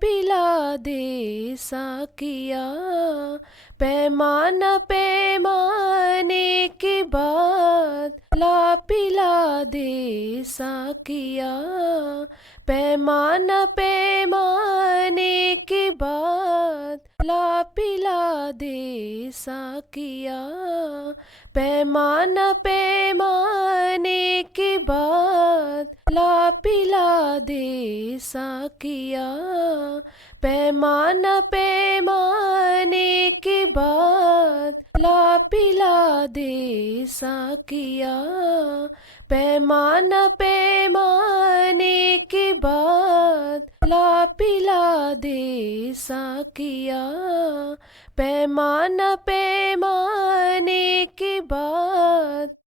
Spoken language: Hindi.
पिला दे साकिया, पैमाना पैमाने की बात, ला पिला दे साकिया, पैमाना पैमाने की बात, ला पिला दे साकिया, पैमाना पैमाने की बात, ला पिला दे साकिया, पैमाना पैमाने की बात, ला पिला दे साकिया, पैमाना पैमाने की बात, ला पिला दे साकिया, पैमाना पैमाने की बात।